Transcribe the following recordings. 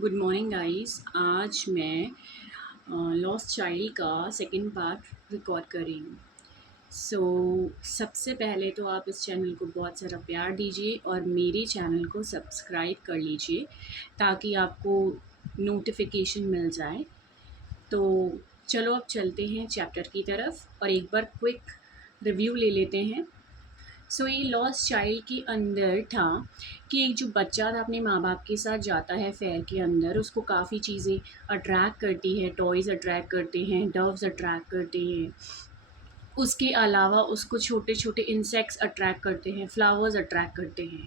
Good morning guys. आज मैं lost child का सेकंड पार्ट रिकॉर्ड कर रही हूँ। सबसे पहले तो आप इस चैनल को बहुत सारा प्यार दीजिए और मेरे चैनल को सब्सक्राइब कर लीजिए ताकि आपको नोटिफिकेशन मिल जाए। तो चलो अब चलते हैं चैप्टर की तरफ और एक बार क्विक रिव्यू ले लेते हैं। ये लॉस्ट चाइल्ड के अंदर था कि एक जो बच्चा था अपने माँ बाप के साथ जाता है फेयर के अंदर, उसको काफ़ी चीज़ें अट्रैक्ट करती है, टॉयज़ अट्रैक्ट करते हैं, डव्स अट्रैक्ट करते हैं। उसके अलावा उसको छोटे छोटे इंसेक्ट्स अट्रैक्ट करते हैं, फ्लावर्स अट्रैक्ट करते हैं।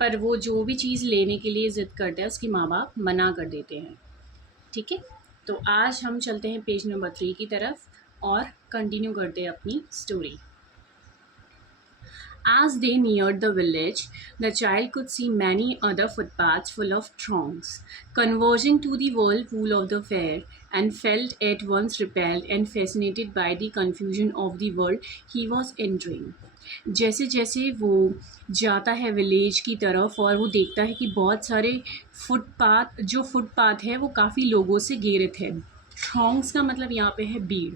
पर वो जो भी चीज़ लेने के लिए ज़िद करता है उसकी माँ बाप मना कर देते हैं। ठीक है, तो आज हम चलते हैं पेज नंबर 3 की तरफ और कंटिन्यू करते हैं अपनी story. As they neared the village, the child could see many other footpaths full of throngs, converging to the whirlpool of the fair, and felt at once repelled and fascinated by the confusion of the world he was entering. जैसे जैसे वो जाता है village की तरफ और वो देखता है कि बहुत सारे फुटपाथ है वो काफ़ी लोगों से घेरित है। थ्रॉन्ग्स का मतलब यहाँ पे है भीड़।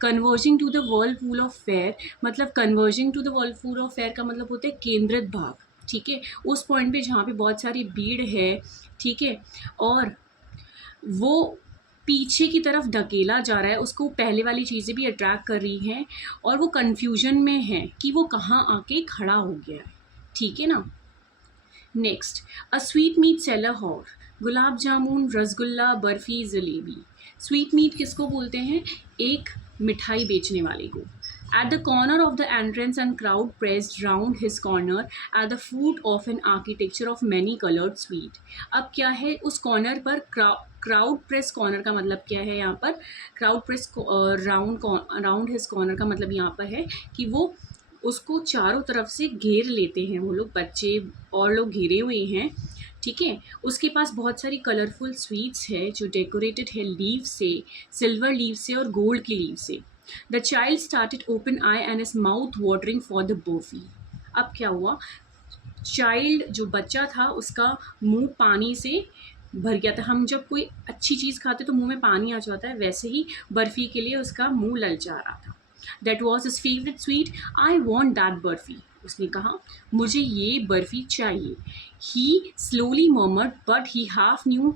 Converging to the world pool of fair, मतलब converging to the world pool of fair का मतलब होता है केंद्रित भाग। ठीक है, उस पॉइंट पे जहाँ पे बहुत सारी भीड़ है। ठीक है, और वो पीछे की तरफ धकेला जा रहा है, उसको पहले वाली चीज़ें भी अट्रैक्ट कर रही हैं और वो कन्फ्यूजन में है कि वो कहाँ आके खड़ा हो गया है। ठीक है ना। Next, a sweetmeat seller or, gulab jamun, rasgulla, barfi, jalebi. Sweetmeat किसको बोलते हैं? एक मिठाई बेचने वाले को। At the corner of the entrance and crowd pressed round his corner at the foot of an architecture of many colored sweet. अब क्या है उस कॉर्नर पर? क्राउड प्रेस कॉर्नर का मतलब क्या है यहाँ पर? Crowd press round his corner का मतलब यहाँ पर है कि वो उसको चारों तरफ से घेर लेते हैं। वो लोग, बच्चे और लोग घेरे हुए हैं। ठीक है, उसके पास बहुत सारी कलरफुल स्वीट्स है जो डेकोरेटेड है लीव से, सिल्वर लीव से और गोल्ड की लीव से। The child started open I and his mouth watering for the barfi. अब क्या हुआ? चाइल्ड जो बच्चा था उसका मुंह पानी से भर गया था। हम जब कोई अच्छी चीज़ खाते तो मुंह में पानी आ जाता है, वैसे ही बर्फ़ी के लिए उसका मुंह ललचा रहा था। That was his favourite sweet. I want that barfi. उसने कहा मुझे ये बर्फ़ी चाहिए। He slowly murmured but he half knew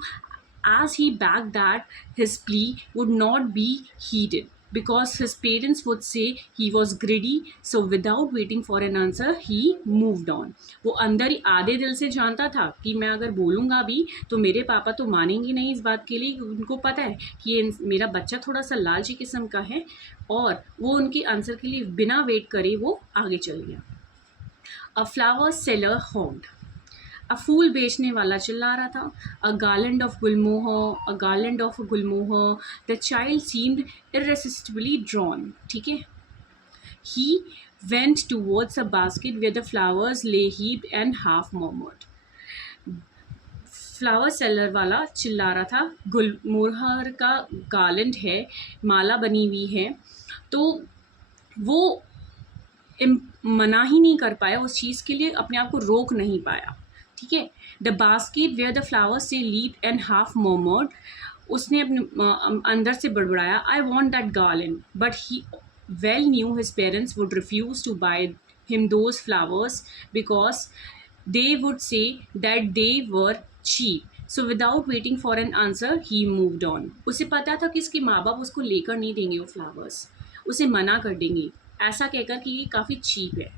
as he begged that his plea would not be heeded because his parents would say he was greedy, so without waiting for an answer he moved on. वो अंदर ही आधे दिल से जानता था कि मैं अगर बोलूँगा भी तो मेरे पापा तो मानेंगे नहीं इस बात के लिए। उनको पता है कि ये मेरा बच्चा थोड़ा सा लालची किस्म का है, और वो उनके आंसर के लिए बिना वेट करे वो आगे चल गया। A flower seller horned, a फूल बेचने वाला चिल्ला रहा था। A garland of gulmohar, a garland of gulmohar. The child seemed irresistibly drawn. ठीक है, he went towards a basket where the flowers lay heaped and half murmured. Flower seller वाला चिल्ला रहा था, गुलमोहर का गार्लैंड है, माला बनी हुई है। तो वो मना ही नहीं कर पाया उस चीज़ के लिए, अपने आप को रोक नहीं पाया। ठीक है, the basket where the flowers say leap and half मोमोड। उसने अपने अंदर से बड़बड़ाया, I want that garland, but he well knew his parents would refuse to buy him those flowers because they would say that they were cheap. So without waiting for an answer he moved on. उसे पता था कि इसके माँ बाप उसको लेकर नहीं देंगे वो फ्लावर्स, उसे मना कर देंगे ऐसा कहकर कि ये काफ़ी चीप है,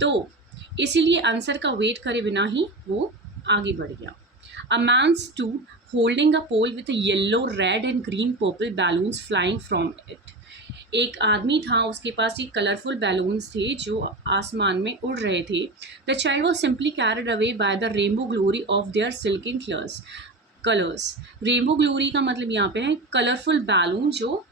तो इसीलिए आंसर का वेट करे बिना ही वो आगे बढ़ गया। A man stood holding a pole with yellow, red and green purple balloons flying from it. एक आदमी था, उसके पास ये कलरफुल बैलून्स थे जो आसमान में उड़ रहे थे। The child was simply carried away by the rainbow glory of their silken colours. Rainbow glory का मतलब यहाँ पे है कलरफुल बैलून जो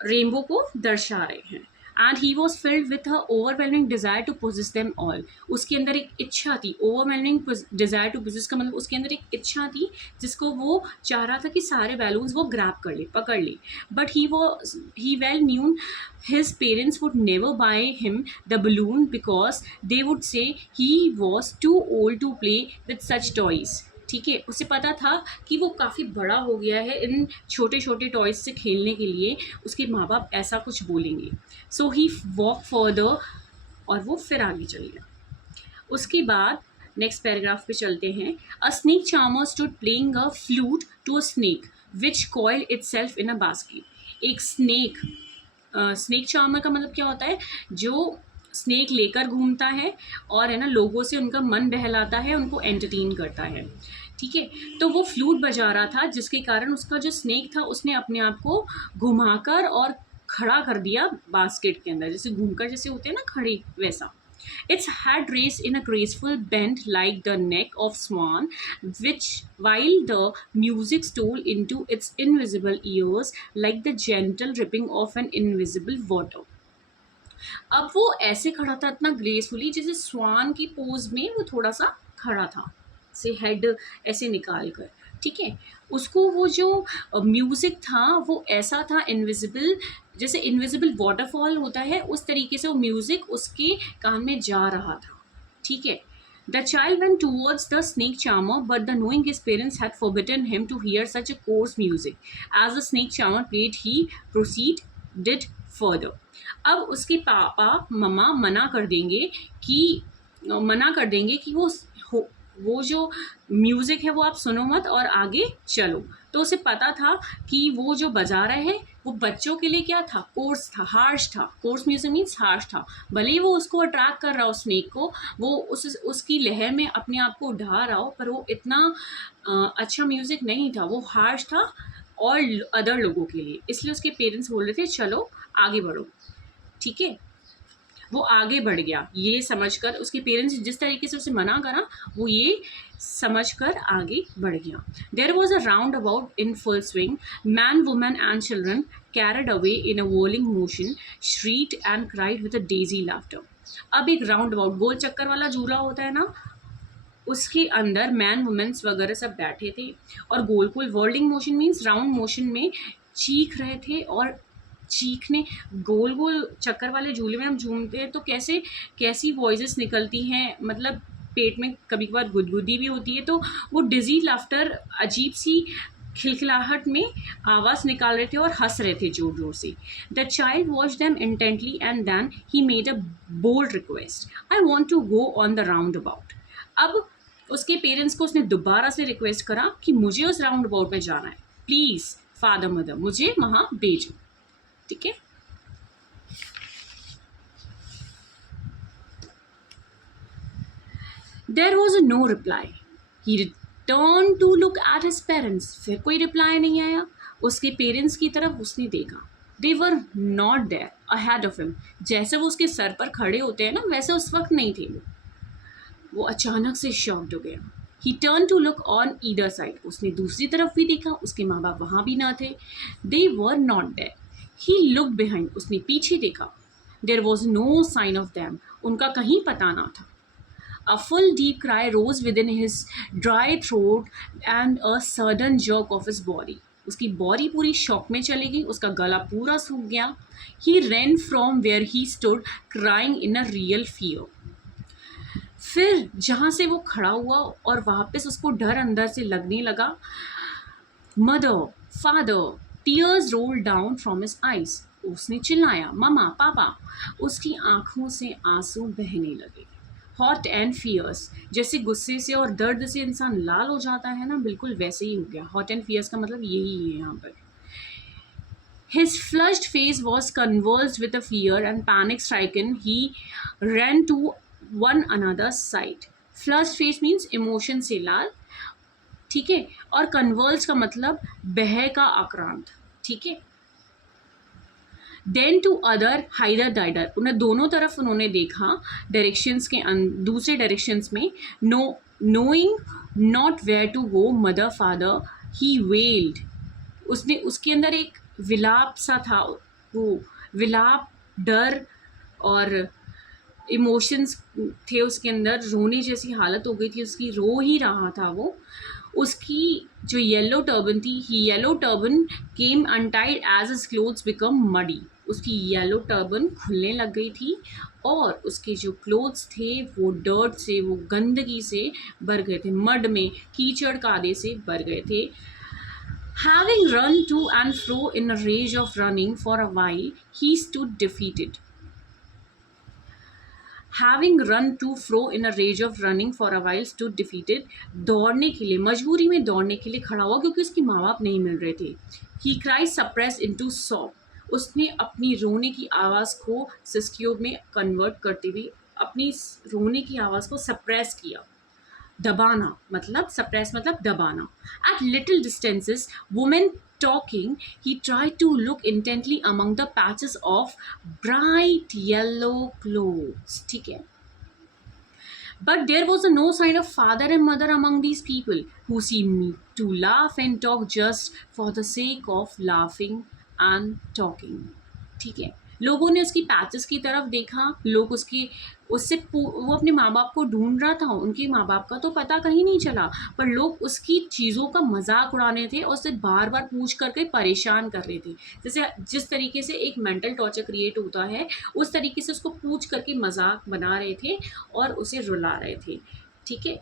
रेनबो को दर्शा रहे हैं। And he was filled with a overwhelming desire to possess them all. उसके अंदर एक इच्छा थी, ओवरवेलमिंग डिज़ायर टू पोजेस का मतलब उसके अंदर एक इच्छा थी जिसको वो चाह रहा था कि सारे बैलून्स वो ग्रैब कर ले, पकड़ ले। But he well new his parents would never buy him the balloon because they would say he was too old to play with such toys. ठीक है, उसे पता था कि वो काफ़ी बड़ा हो गया है इन छोटे छोटे टॉयज से खेलने के लिए, उसके माँ बाप ऐसा कुछ बोलेंगे। सो ही वॉक फर्दर, और वो फिर आगे चल गया। उसके बाद नेक्स्ट पैराग्राफ पे चलते हैं। A snake charmer stood playing a flute to a snake which coiled itself in a basket. एक स्नेक, स्नेक चार्मर का मतलब क्या होता है, जो स्नेक लेकर घूमता है और है ना लोगों से उनका मन बहलाता है, उनको एंटरटेन करता है। ठीक है, तो वो फ्लूट बजा रहा था जिसके कारण उसका जो स्नेक था उसने अपने आप को घुमाकर और खड़ा कर दिया बास्केट के अंदर, जैसे घूमकर जैसे होते हैं ना खड़े, वैसा। Its head raised in a graceful bend like the neck of swan, which while the music stole into its invisible ears like the gentle dripping of an invisible water. अब वो ऐसे खड़ा था इतना ग्रेसफुली जैसे स्वान की पोज में वो थोड़ा सा खड़ा था, से हेड ऐसे निकाल कर। ठीक है, उसको वो जो म्यूज़िक था वो ऐसा था इनविजिबल, जैसे इनविजिबल वाटरफॉल होता है उस तरीके से वो म्यूज़िक उसके कान में जा रहा था। ठीक है, the child went towards the snake charmer, but the knowing his parents had forbidden him to hear such a coarse music. As the snake charmer played, he proceeded further. अब उसके पापा मम्मा मना कर देंगे कि वो जो म्यूज़िक है वो आप सुनो मत और आगे चलो। तो उसे पता था कि वो जो बजा रहे हैं वो बच्चों के लिए क्या था, कोर्स था, हार्श था। कोर्स म्यूज़िक मीन्स हार्श था। भले ही वो उसको अट्रैक्ट कर रहा हो स्नेक को, वो उसकी लहर में अपने आप को उठा रहा हो, पर वो इतना अच्छा म्यूज़िक नहीं था, वो हार्श था और अदर लोगों के लिए। इसलिए उसके पेरेंट्स बोल रहे थे चलो आगे बढ़ो। ठीक है, वो आगे बढ़ गया ये समझकर, उसके पेरेंट्स जिस तरीके से उसे मना करा वो ये समझकर आगे बढ़ गया। There was a roundabout in full swing, man women and children carried away in a whirling motion, shrieked and cried with a dizzy laughter. अब एक राउंड अबाउट गोल चक्कर वाला झूला होता है ना, उसके अंदर मैन वुमेन्स वगैरह सब बैठे थे और गोल गोल, वर्ल्डिंग मोशन मीन्स राउंड मोशन में चीख रहे थे। और चीखने, गोल गोल चक्कर वाले झूले में हम झूमते हैं तो कैसे कैसी वॉइसेस निकलती हैं, मतलब पेट में कभी कभार गुदगुदी भी होती है, तो वो डिजी लाफ्टर, अजीब सी खिलखिलाहट में आवाज़ निकाल रहे थे और हंस रहे थे जोर जोर से। The child watch them intently and then he made a bold request, I want to go on the roundabout. अब उसके पेरेंट्स को उसने दोबारा से रिक्वेस्ट करा कि मुझे उस राउंड अबाउट में जाना है, प्लीज़ फादर मदर मुझे वहाँ भेजो। ठीक है, there was a no reply, he return to look at his parents. फिर कोई रिप्लाई नहीं आया, उसके पेरेंट्स की तरफ उसने देखा। They were not there ahead of him, जैसे वो उसके सर पर खड़े होते हैं ना वैसे उस वक्त नहीं थे। वो अचानक से शॉक्ड हो गया। He turn to look on either side, उसने दूसरी तरफ भी देखा, उसके माँ बाप वहाँ भी ना थे। They were not there. He look behind, उसने पीछे देखा। There was no sign of them, उनका कहीं पता ना था। A full deep cry rose within his dry throat and a sudden jerk of his body, उसकी बॉडी पूरी शॉक में चली गई, उसका गला पूरा सूख गया। He ran from where he stood crying in a real fear. फिर जहाँ से वो खड़ा हुआ और वापस उसको डर अंदर से लगने लगा। Mother, father, tears roll down from his eyes, उसने चिल्लाया ममा पापा, उसकी आंखों से आंसू बहने लगे। हॉट एंड फियर्स, जैसे गुस्से से और दर्द से इंसान लाल हो जाता है ना, बिल्कुल वैसे ही हो गया। हॉट एंड फियर्स का मतलब यही है यहाँ पर। His flushed face was convulsed with a fear and panic stricken. He ran to one another's side. Flushed face means emotion से लाल, ठीक है, और convulsed का मतलब बह का आक्रांत। ठीक है, देन टू अदर हाइदर डाइडर, उन्हें दोनों तरफ उन्होंने देखा, डायरेक्शंस के दूसरे डायरेक्शंस में। Knowing not where to go mother father he wailed, उसने उसके अंदर एक विलाप सा था, वो विलाप, डर और इमोशंस थे उसके अंदर, रोने जैसी हालत हो गई थी उसकी, रो ही रहा था वो। उसकी जो येलो टर्बन थी, he yellow turban came untied as his clothes become muddy, उसकी येलो टर्बन खुलने लग गई थी और उसके जो क्लोथ्स थे वो डर्ट से, वो गंदगी से भर गए थे, मड में, कीचड़ कादे से भर गए थे। Having run to and fro in a rage of running for a while, he stood defeated. Having run to fro in a rage of running for a while, stood defeated. दौड़ने के लिए, मजबूरी में दौड़ने के लिए खड़ा हुआ क्योंकि उसके माँ बाप नहीं मिल रहे थे। He cried suppressed into sob. उसने अपनी रोने की आवाज़ को सिस्कियो में कन्वर्ट करते हुए अपनी रोने की आवाज़ को सप्रेस किया। दबाना मतलब सप्रेस मतलब दबाना। At little distances, women talking, he tried to look intently among the patches of bright yellow clothes. ठीक है। But there was no sign of father and mother among these people, who seemed to laugh and talk just for the sake of laughing and talking. ठीक है, लोगों ने उसकी patches की तरफ देखा, लोग वो अपने माँ बाप को ढूंढ रहा था, उनके माँ बाप का तो पता कहीं नहीं चला, पर लोग उसकी चीज़ों का मजाक उड़ाने थे और उससे बार बार पूछ करके परेशान कर रहे थे। जैसे जिस तरीके से एक मेंटल टॉर्चर क्रिएट होता है, उस तरीके से उसको पूछ करके मजाक बना रहे थे और उसे रुला रहे थे। ठीक है,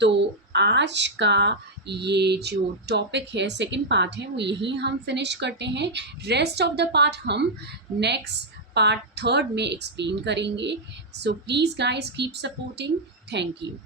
तो आज का ये जो टॉपिक है, सेकंड पार्ट है, वो यहीं हम फिनिश करते हैं। रेस्ट ऑफ द पार्ट हम नेक्स्ट पार्ट थर्ड में एक्सप्लेन करेंगे। So please guys keep supporting. Thank you.